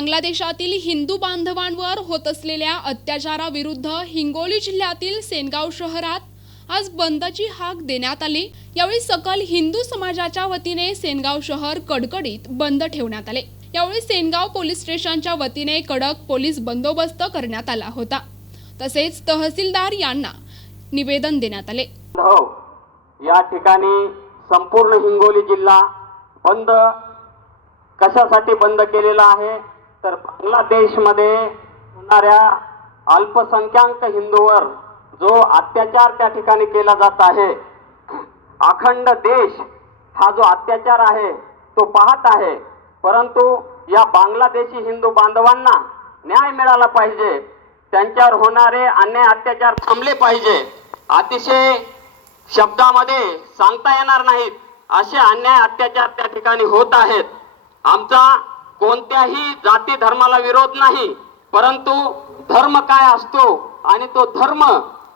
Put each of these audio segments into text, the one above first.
बांगलादेशातील हिंदू बांधवांवर होत असलेल्या अत्याचाराविरुद्ध हिंगोली जिल्ह्यातील सेनगाव शहरात आज बंदची हाक देण्यात आली. यावेळी सकल हिंदू समाजाच्या वतीने सेनगाव शहर कडकडीत बंद ठेवण्यात आले. यावेळी सेनगाव पोलीस स्टेशनच्या वतीने कडक पोलीस बंदोबस्त करण्यात आला होता. तसेच तहसीलदार यांना निवेदन देण्यात आले. हो या ठिकाणी संपूर्ण हिंगोली जिल्हा बंद कशासाठी बंद केलेला आहे? तर बांगलादेशमध्ये होणाऱ्या अल्पसंख्याक हिंदूवर जो अत्याचार त्या ठिकाणी केला जात आहे अखंड देश हा जो अत्याचार आहे तो पाहत आहे. परंतु या बांगलादेशी हिंदू बांधवांना न्याय मिळाला पाहिजे. त्यांच्यावर होणारे अन्याय अत्याचार थांबले पाहिजे. अतिशय शब्दामध्ये सांगता येणार नाहीत असे अन्याय अत्याचार त्या ठिकाणी होत आहेत. आमचा कोणत्याही जाती धर्माला विरोध नाही परंतु धर्म काय असतो आणि तो धर्म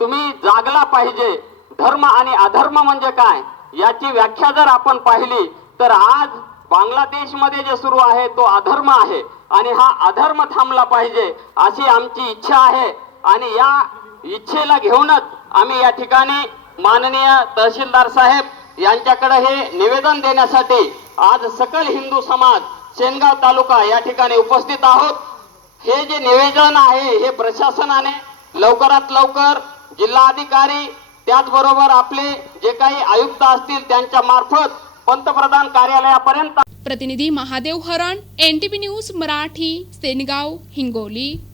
तुम्ही जागला पाहिजे. धर्म आणि अधर्म म्हणजे काय? याची व्याख्या जर आपण पाहिली तर आज बांगलादेशमध्ये जे सुरू आहे तो अधर्म आहे. आणि हा अधर्म थांबला पाहिजे अशी आमची इच्छा आहे. आणि या इच्छेला घेऊनच आम्ही या ठिकाणी माननीय तहसीलदार साहेब यांच्याकडे हे निवेदन देण्यासाठी आज सकल हिंदू समाज शेनगाव तालुका या ठिकाणी उपस्थित आहोत. हे जे निवेदन आहे हे प्रशासनाने लवकरात लवकर जिल्हाधिकारी त्याचबरोबर आपले जे काही आयुक्त असतील त्यांच्या मार्फत पंतप्रधान कार्यालयापर्यंत प्रतिनिधी महादेव हरण एनटीपी न्यूज मराठी सेनगाव हिंगोली.